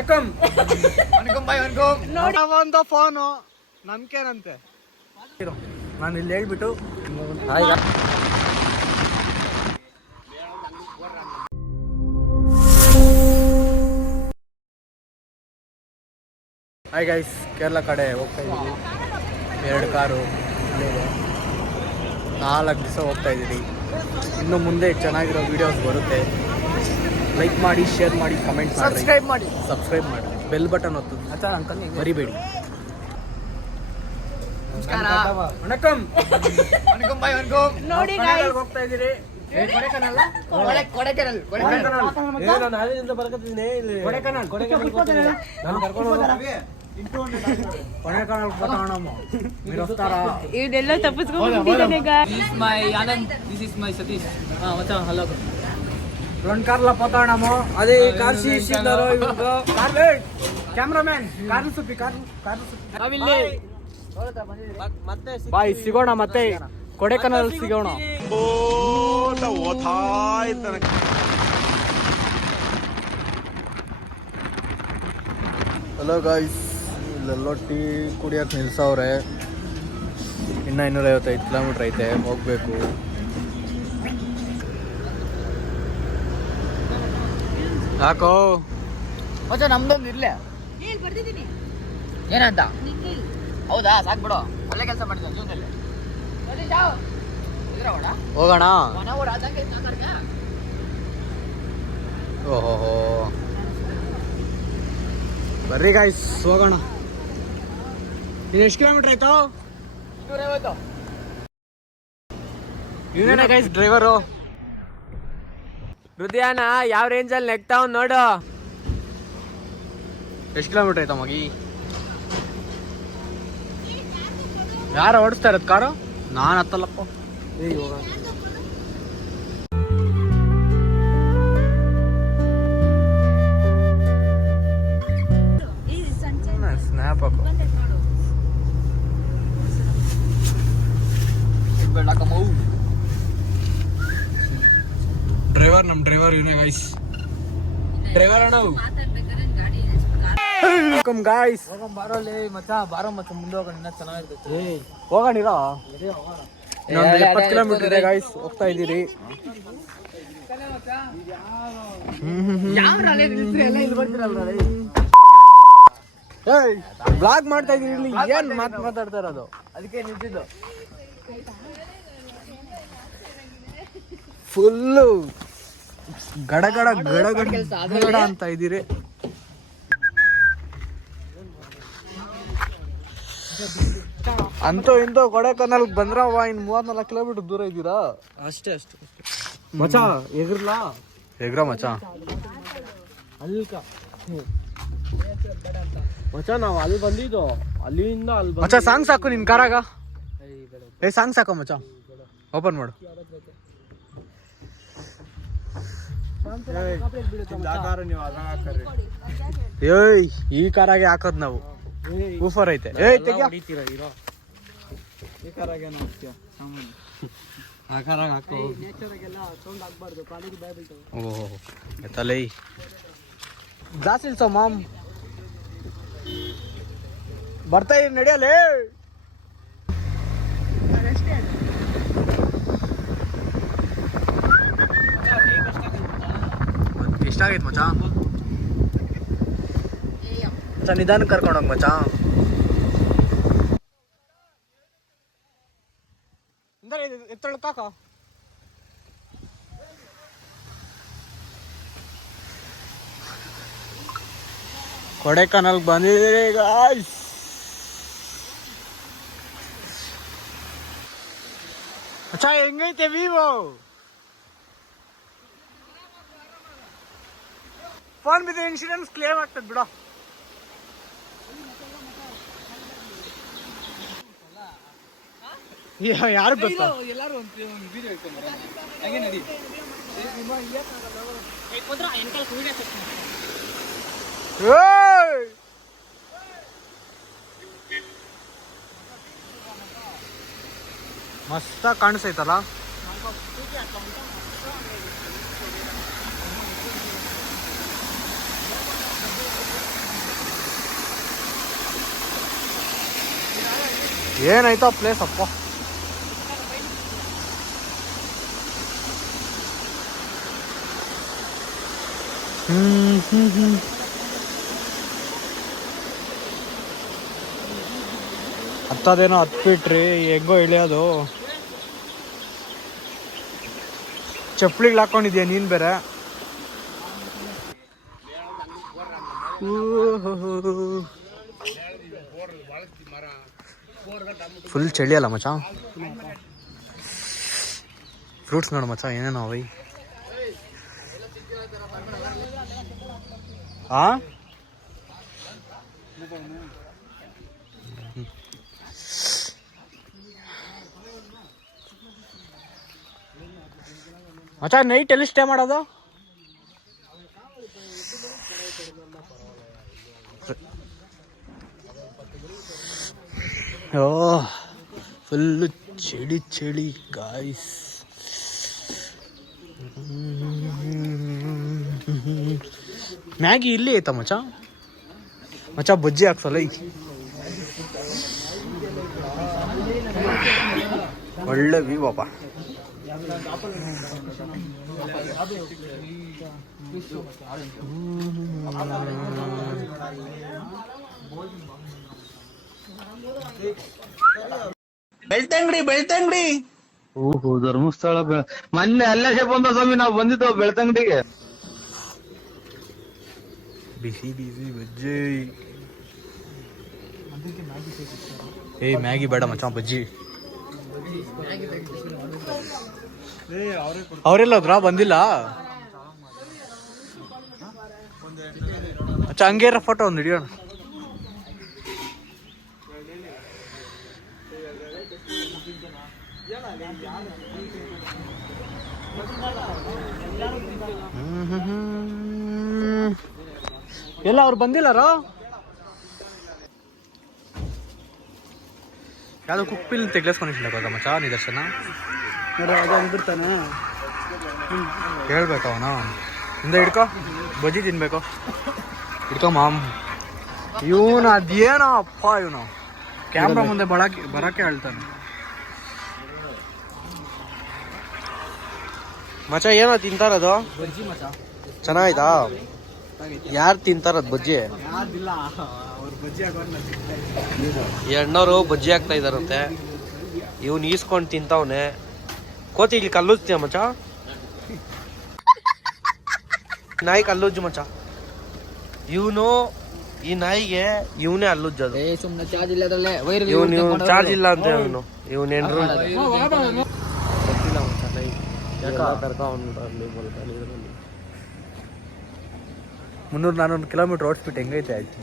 ವಣಕಂ ವಣಕಂ ಬಾಯ್ ವಣಕಂ ನೋಡಿ ಒಂದು ಫೋನು ನಮ್ಕೇನಂತೆ ನಾನು ಇಲ್ಲಿ ಹೇಳ್ಬಿಟ್ಟು ಹಾಯ್ ಗೈಸ್, ಕೇರಳ ಕಡೆ ಹೋಗ್ತಾ ಇದ್ದೀವಿ. 2 ಕಾರು 4 ದಿವಸ ಹೋಗ್ತಾ ಇದ್ದೀವಿ. ಇನ್ನು ಮುಂದೆ ಚೆನ್ನಾಗಿರೋ ವಿಡಿಯೋಸ್ ಬರುತ್ತೆ. ಲೈಕ್ ಮಾಡಿ, ಶೇರ್ ಮಾಡಿ, ಕಮೆಂಟ್ ಮಾಡಿ, ಸಬ್ಸ್ಕ್ರೈಬ್ ಮಾಡಿ, ಬೆಲ್ ಬಟನ್ ಒತ್ತೋದು ಮರಿಬೇಡಿ. ನಮಸ್ಕಾರ. ವಣಕಂ ವಣಕಂ ಬಾಯ್ ವಣಕಂ. ನೋಡಿ ಹೋಗ್ತಾ ಇದ್ದೀರಿ. ಇದೆಲ್ಲ ತಪ್ಪಿಸ್ಕೊಂಡ್ಬಿಟ್ಟಿದ್ದಾನೆ. రెండు కార్ల పోతాడాము. అది కార్ సీసిన్నారు ఇవ్వరు. కార్ వెయిట్ కెమెరామెన్ కార్లు ಸುಪ್ಪಿ ಬಾಯ್ ಸಿಗೋಣ ಮತ್ತೆ ಕೊಡೆಕನಲ್ ಸಿಗೋಣ. ಹಲೋ ಗಾಯ್ಸ್, ಇಲ್ಲೆಲ್ಲೋ ಟೀ ಕುಡಿಯೋಕೆ ನಿಲ್ಸವ್ರೆ. ಇನ್ನು 255 ಕಿಲೋಮೀಟ್ರ್ ಐತೆ, ಹೋಗ್ಬೇಕು. ಯಾಕೋ ಮತ್ತೆ ನಮ್ದೊಂದು ಇರ್ಲೇ ಏನಂತ? ಹೌದಾ, ಸಾಕ್ ಬಿಡು. ಒಳ್ಳೆ ಕೆಲಸ ಮಾಡಿದ ಜೀವನದಲ್ಲಿ. ಹೋಗೋಣ. ಓಹೋ ಬರ್ರಿ ಗಾಯ್ಸ್, ಹೋಗೋಣ. ಇದು ಎಷ್ಟು ಕಿಲೋಮೀಟ್ರ್ ಆಯ್ತು? 250. ಇವನೇ ಗೈಸ್ ಡ್ರೈವರು. ಹೃದಯನ ಯಾವ ರೇಂಜಲ್ಲಿ ನೆಗ್ತಾವ್ ನೋಡು. ಎಷ್ಟು ಕಿಲೋಮೀಟ್ರ್ ಆಯ್ತಾ ಮಗಿ? ಯಾರು ಓಡಿಸ್ತಾ ಇರೋದು ಕಾರು? ನಾನು ಹತ್ತಲ್ಲಪ್ಪ. ಸ್ನ್ಯಾಪ್ ಹಾಕೋ. ಡ್ರೈವರ್, ನಮ್ಮ ಡ್ರೈವರ್ ಇವನೇ ಗೈಸ್. ಡ್ರೈವರ್ ಅಣ್ಣ ಗಾಯ್ಸ್. ಬಾರೋಲಿ ಮಚ್ಚ, ಬಾರೋ ಮಚ್ಚ, ಮುಂದೆ ಹೋಗೋಣ. ಇನ್ನ ಚೆನ್ನಾಗಿರ್ತೈತೆ. ಹೋಗೋಣಿರೋ. ಇನ್ನೊಂದು 70 ಕಿಲೋಮೀಟರ್ ಇದೆ ಗಾಯ್ಸ್, ಹೋಗ್ತಾ ಇದ್ದೀರಿ. ಬ್ಲಾಗ್ ಮಾಡ್ತಾ ಇದೀರಿ ಇಲ್ಲಿ. ಏನ್ ಮಾತಾಡ್ತಾ ಇರೋದು? ಅದಕ್ಕೆ ನಿಂತಿದ್ದು. ಫುಲ್ಲು ಗಡಗಡ ಗಡಗಡ ಗಡ ಅಂತ ಇದ್ದೀರಿ. ಅಂತೂ ಇಂತೂ ಕೊಡೆಕನಲ್ ಬಂದ್ರವ. ಇನ್ನು 34 ಕಿಲೋಮೀಟರ್ ದೂರ ಇದ್ದೀರಾ? ಅಷ್ಟೇ ಮಚ. ಎಗ್ರಲ್ಲ ಎಗ್ರ ಮಚ. ಮಚ್ಚ, ನಾವು ಅಲ್ಲಿ ಬಂದಿದ್ದು. ಅಲ್ಲಿಂದ ಅಲ್ಲಿ ಮಚ ಸಾಂಗ್ ಸಾಕು ನಿನ್ ಕಾರಾಗ. ಸಾಂಗ್ ಸಾಕು ಮಚ. ಓಪನ್ ಮಾಡು. ಏಯ್, ಈ ಕಾರಾಗೆ ಹಾಕೋದ್ ನಾವು. ಊಫರ್ ಐತೆ. ತಲೆ ಜಾಸ್ತಿ ಇಲ್ಸೋ ಮಾಮ್. ಬರ್ತಾ ಇದೀನಿ, ನಡೆಯಲೇ. ಎಷ್ಟಾಗೈತೆ ಮಚ? ನಿಧಾನ ಕರ್ಕೊಂಡೋಗ್ ಮಚ. ಎತ್ತಳಕಾಕ ಕೊಡೆಕನಲ್ ಬಂದಿದ್ದೀರಿ ಗಾಯ್ಸ್. ಅಚ್ಚ, ಹೆಂಗೈತೆ ವಿವೋ? ಫೋನ್ ಬಿದ್ದು ಇನ್ಶೂರೆನ್ಸ್ ಕ್ಲೇಮ್ ಆಗ್ತದೆ ಬಿಡೋ. ಯಾರು ಗೊತ್ತಾ? ಎಲ್ಲಾರು ಒಂದು ವಿಡಿಯೋ ಇಟ್ಕೊಂಡ್ರೆ ಹಂಗೆ ನಡಿ. ಮಸ್ತ ಕಾಣಿಸೈತಲ್ಲ. ಏನಾಯ್ತು ಆ ಪ್ಲೇಸ್ ಅಪ್ಪ. ಹತ್ತದೇನೋ ಹತ್ಬಿಟ್ರಿ, ಹೆಂಗೋ ಇಳಿಯೋದು. ಚಪ್ಪಲಿಗಳು ಹಾಕೊಂಡಿದ್ಯಾ ನೀನ್ ಬೇರೆ. ಫುಲ್ ಚಳಿ ಅಲ್ಲ ಮಚ್ಚ. ಫ್ರೂಟ್ಸ್ ನೋಡು ಮಚ್ಚ, ಏನೇನೋ ಅವೈ. ಆ ಮಚ್ಚ ನೈಟ್ ಎಲ್ಲಿ ಸ್ಟೇ ಮಾಡೋದು? ಓ ಫುಲ್ಲು ಚಳಿ ಚಳಿ ಗಾಯ್ಸ್. ಮ್ಯಾಗಿ ಇಲ್ಲಿ ಐತಾ ಮಚ್ಚ? ಮಚ್ಚ ಬಜ್ಜಿ ಹಾಕ್ಸಲ್ಲ ಈ ಒಳ್ಳೆ ವ್ಯೂ ಅಪ್ಪ. ಬೆಳ್ತಂಗಡಿ ಓಹೋ ಧರ್ಮಸ್ಥಳ ಮೊನ್ನೆ ಅಲ್ಲೇ ಬಂದ ಸ್ವಾಮಿ ನಾವು ಬಂದಿದ್ದೆವು ಬೆಳ್ತಂಗಡಿಗೆ. ಬಿಸಿ ಬಿಸಿ ಬಜ್ಜಿ. ಏಯ್ ಮ್ಯಾಗಿ ಬೇಡ ಮಚ್ಚ, ಬಜ್ಜಿ. ಅವರೆಲ್ಲೋದ್ರಾ? ಬಂದಿಲ್ಲ ಅಚ್ಚ. ಹಂಗೇರ ಫೋಟೋ ಒಂದು ಹಿಡಿಯೋಣ. ಎಲ್ಲ ಅವ್ರು ಬಂದಿಲ್ಲಾರೋ? ಯಾವ್ದು ಕುಪ್ಪಿಲ್ ತೆಗ್ಲೇಸ್ಕೊಂಡಿಲ್ಲ ಮಚ್ಚ ನಿದರ್ಶನ. ಹೇಳ್ಬೇಕು ಅವನು ಹಿಂದೆ ಹಿಡ್ಕೊ, ಬಜ್ಜಿ ತಿನ್ಬೇಕು ಹಿಡ್ಕೊ ಮಾಮ್. ಇವನು ಅದೇನೋ ಅಪ್ಪ, ಇವನು ಕ್ಯಾಮ್ರಾ ಮುಂದೆ ಬರಕ್ಕೆ ಹೇಳ್ತಾನೆ. ಮಚ್ಚ ಏನೋ ತಿಂತಾರದು? ಬಜ್ಜಿ ಮಚ್ಚ. ಚೆನ್ನಾಯ್ತಾ? ಯಾರು ತಿಂತಾರದ್ ಬಜ್ಜಿ? ಎಣ್ಣೋರು ಬಜ್ಜಿ ಹಾಕ್ತಾ ಇದಾರಂತೆ. ಇವ್ನು ಈಸ್ಕೊಂಡು ತಿಂತಾವನೆ. ಕೋತಿ ಇಲ್ಲಿ ಕಲ್ಲುಜ್ತೀಯ ಮಚ್ಚ? ನಾಯಿ ಕಲ್ಲುಜ್ಜು ಮಚ್ಚ. ಇವನು ಈ ನಾಯಿಗೆ ಇವನೇ ಅಲ್ಲುಜ್ಜದು. ಸುಮ್ಮನೆ ಚಾರ್ಜ್ ಇಲ್ಲ ಅದ್ರಲ್ಲೇ. ಇವನು ಚಾರ್ಜ್ ಇಲ್ಲ ಅಂತ ಇವನು ಏನ್ರು ಕರ್ಕೊಂಡ್ಬಿಟ್ರಲ್ಲಿ 300-400 ಕಿಲೋಮೀಟರ್ ಓಡಿಸ್ಬಿಟ್ಟು ಹೆಂಗೈತೆ ಆಯ್ತು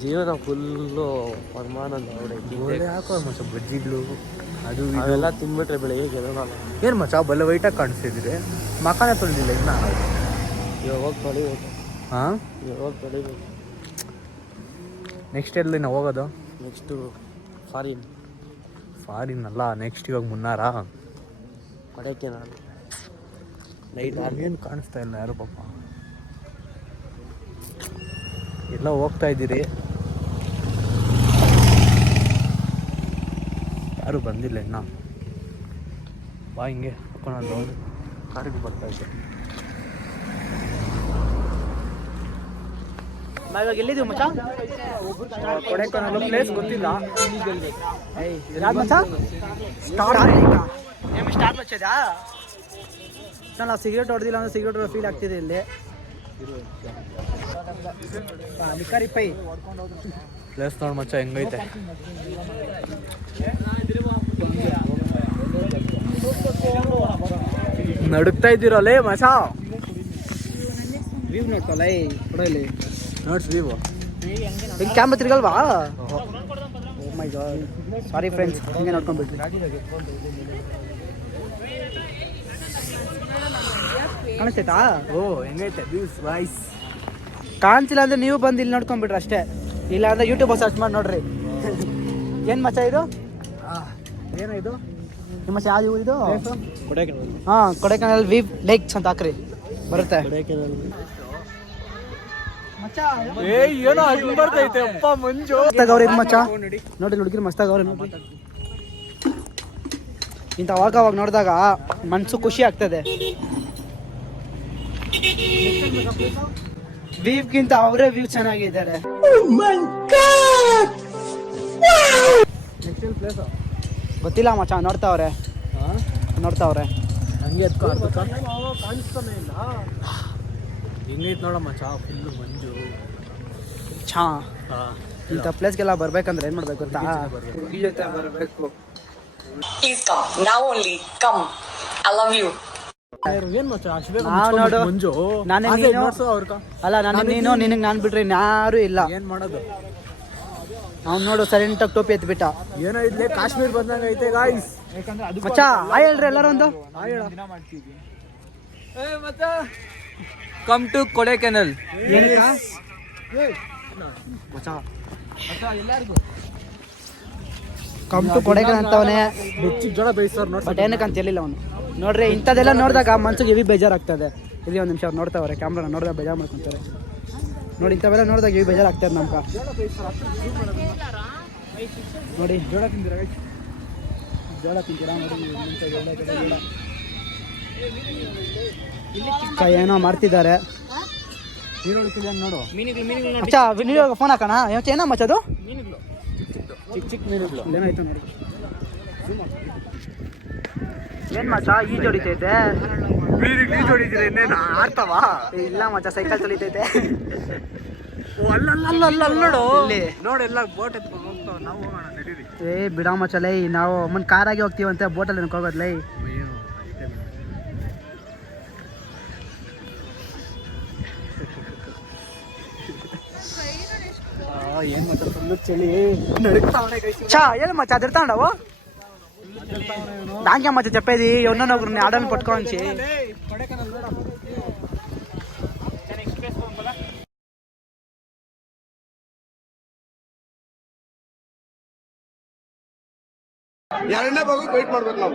ಜೀವನ ಫುಲ್ಲು ಪರಮಾನಂದ. ಹಾಕೋ ಮಚ್ಚ ಬಜ್ಜಿಗಳು ಅದು ಅವೆಲ್ಲ ತಿನ್ಬಿಟ್ರೆ ಬೆಳಿಗ್ಗೆ ಗೆಲ್ಲಲ್ಲ. ಏನು ಮಚ್ಚ ಬಲ್ಲ ವೈಟಾಗಿ ಕಾಣಿಸ್ತಿದ್ರೆ ಮಕಾನೆ ತೊಳೆದಿಲ್ಲ ಇನ್ನ. ಇವಾಗ ಹೋಗಿ ತೊಳಿಬೇಕು. ಹಾಂ ಇವಾಗ ಹೋಗಿ ತೊಳಿಬೇಕು. ನೆಕ್ಸ್ಟ್ ಎಲ್ಲಿ ನಾವು ಹೋಗೋದು? ನೆಕ್ಸ್ಟು ಫಾರಿನ್ ಅಲ್ಲ, ನೆಕ್ಸ್ಟ್ ಇವಾಗ ಮುನ್ನಾರ, ಕೊಡೈಕೆನಾಲ್. ನೈಟ್ ಏನು ಕಾಣಿಸ್ತಾ ಇಲ್ಲ ಯಾರು ಪಾಪ. ಎಲ್ಲ ಹೋಗ್ತಾ ಇದ್ದೀರಿ, ಯಾರು ಬಂದಿಲ್ಲ ಇನ್ನ. ಬಾ ಹಿಂಗೆ ಹಾಕೊಂಡು ಕಾರಿಗೆ ಬರ್ತಾ ಇದ್ದೆ. ನಾವಿವಾಗ ಎಲ್ಲಿದ್ದೀವಿ ಮಚ್ಚ? ಕೊಡೈಕೆನಾಲ್ ಪ್ಲೇಸ್ ಗೊತ್ತಿಲ್ಲ. ಯಾರು ಮಚ್ಚ? ಸ್ಟಾರ್ ಮಚ್ಚದಾ? ನಾವು ಸಿಗರೇಟ್ ಹೊಡೆದಿಲ್ಲ ಅಂದ್ರೆ ಸಿಗರೇಟ್ ಫೀಲ್ ಆಗ್ತಿದೆ ಇಲ್ಲಿ. ಪ್ಲೇಸ್ ನೋಡಿ ಮಚ್ಚ ಹೆಂಗೈತೆ. ನಡುಕ್ತಾ ಇದ್ದೀರಲ್ಲೇ ಮಚ್ಚ. ವ್ಯೂ ನೋಡ್ಕೊಲ್ಲ ನೋಡ್ಸ್ ವ್ಯೂ. ಹಿಂಗೆ ಕ್ಯಾಮ್ರಾ ತಿರ್ಗಲ್ವಾ? Oh my god, sorry friends, ಹಿಂಗೆ ನೋಡ್ಕೊಂಡ್ಬಿಟ್ರಿ. ಕಾಣಿಸ್ತೈತಾ? ಓ ಹೆಂಗೈತೆ ವ್ಯೂಸ್ ವಾಯ್ಸ್. ಕಾಣಿಸಿಲ್ಲ ಅಂದ್ರೆ ನೀವು ಬಂದು ಇಲ್ಲಿ ನೋಡ್ಕೊಂಡ್ಬಿಟ್ರಿ ಅಷ್ಟೇ. ಇಲ್ಲ ಅಂದ್ರೆ ಯೂಟ್ಯೂಬ್ ಸರ್ಚ್ ಮಾಡಿ ನೋಡ್ರಿ. ಏನು ಮಚ್ಚ ಇದು? ಏನೋ ಇದು ನಿಮ್ಮ ಮಚ್ಚ? ಯಾವ್ದು ಇದು? ಕೊಡೈಕೆನಾಲ್. ಹಾಂ, ಕೊಡೈಕೆನಾಲ್ ವ್ಯೂ ಲೇಕ್ಸ್ ಅಂತ ಹಾಕ್ರಿ ಬರುತ್ತೆ. ಏನೋ ಬರ್ತೈತೆ ಅಪ್ಪ ಮಂಜು. ಮಸ್ತಾಗವ್ರೆ ಮಚ್ಚ, ನೋಡಿ ಹುಡುಗಿರು ಮಸ್ತಾಗವ್ರೆ ನೋಡಿ. ಇಂಥ ಅವಾಗ ನೋಡಿದಾಗ ಮನಸ್ಸು ಖುಷಿ ಆಗ್ತದೆ. ವ್ಯೂಗಿಂತ ಅವರೇ ವ್ಯೂ ಚೆನ್ನಾಗಿದ್ದಾರೆ. ಗೊತ್ತಿಲ್ಲ ಮಚ್ಚ, ನೋಡ್ತಾವ್ರೆ ಹಂಗೆ ಎತ್ಕೊ ಕಾಣಿಸ್ತಾನೆ ಇಲ್ಲ. ಹೆಂಗೈತೆ ನೋಡಮ್ಮ ಚಾ ಫುಲ್ಲು ಮಂಜು. ಛಾ ಇಂಥ ಪ್ಲೇಸ್ಗೆಲ್ಲ ಬರ್ಬೇಕಂದ್ರೆ ಏನ್ ಮಾಡ್ಬೇಕು ಗೊತ್ತಾ? ಹುಡುಗಿ ಜೊತೆ ಬರ್ಬೇಕು. Please come. Now only. Come. I love you. ಏನ್ ಮಚ್ಚ ಅಷ್ಟು ಬೇಗ ನಾವ್ ನೋಡು, ಮಂಜು ನಾನೇ ಆಸೆ ನೀನು ನೋಡ್ಸೋ ಅವ್ರ್ಗ. ಅಲ್ಲ ನಾನು ನೀನು ನಿನಗೆ ನಾನು ಬಿಟ್ರೆ ಯಾರು ಇಲ್ಲ. ಏನ್ ಮಾಡೋದು? ಅವ್ನು ನೋಡು ಸೈಲೆಂಟಾಗಿ ಟೋಪಿ ಎತ್ಬಿಟ್ಟ. ಏನೋ ಇದ್ಲೇ ಕಾಶ್ಮೀರ್ ಬಂದಂಗ ಐತೆ ಗಾಯ್ಸ್. ಮಚ್ಚ ಆ ಹೇಳ್ರಿ ಎಲ್ಲರೂ ಒಂದು come to Kodaikanal. Come to Kodaikanal ಅಂತವನೇ. ಹೆಚ್ಚು ಜನ ಬೇಯಿಸ್ತಾರ ನೋಡಿ. ಬಟ್ ಏನಕ್ಕೆ ಅಂತ ಹೇಳಿಲ್ಲ ಅವನು. ನೋಡ್ರಿ ಇಂಥದ್ದೆಲ್ಲ ನೋಡಿದಾಗ ಮನ್ಸಿಗೆ ಹೆವಿ ಬೇಜಾರಾಗ್ತದೆ. ಇಲ್ಲಿ ಒಂದು ನಿಮಿಷ ಅವ್ರು ನೋಡ್ತಾವ್ರೆ, ಕ್ಯಾಮ್ರಾ ನೋಡಿದಾಗ ಬೇಜಾರು ಮಾಡ್ಕೊಂತಾರೆ. ನೋಡಿ ಇಂಥವೆಲ್ಲ ನೋಡಿದಾಗ ಹೆವಿ ಬೇಜಾರಾಗ್ತದೆ ನಮ್ಗೆ. ನೋಡಿ ಜೋಳ ತಿಂತೀರಾ ನೋಡಿ ಏನೋ ಮಾಡ್ತಿದ್ದಾರೆ. ನೋಡು ಮಚ್ಚ, ಫೋನ್ ಹಾಕೋಣ. ಏನೋ ಮಚ್ಚದು ಚಿಕ್ಕ ಮೀನುಗಳು ಏನಾಯ್ತು ನೋಡಿ. ಏನ್ ಮಚ್ಚ ಈಜು ಹೊಡಿತೈತೆ? ಈಜು ಹೊಡಿತೀರ ಇನ್ನೇನು ಆಡ್ತಾವ? ಇಲ್ಲ ಮಚ್ಚ, ಸೈಕಲ್ ಚಲಿತೈತೆ. ನೋಡೆಲ್ಲ ಬೋಟ್ ಎತ್ಕೊಂಡು ಹೋಗ್ತಾವ. ನಾವು ಹೋಗೋಣ ನಡೀರಿ. ಬಿಡ ಮಚ್ಚ ಲೈ, ನಾವು ಅಮ್ಮನ ಕಾರಾಗಿ ಹೋಗ್ತೀವಂತೆ, ಬೋಟಲ್ಲಿ ಏನಕ್ಕೆ ಹೋಗೋದು ಲೈ? ಏನ್ ಮಚ್ಚ ಫುಲ್ಲು ಚಳಿ. చా ఏది మచ్చ అదిరుతాండవు దానికే మచ్చ చెప్పేది. ఎవరినో ఒకరిని ఆడని పట్టుకోవచ్చు. ಎರಡನೇ ಭಾಗ ವೇಟ್ ಮಾಡ್ಬೇಕು ನಾವು.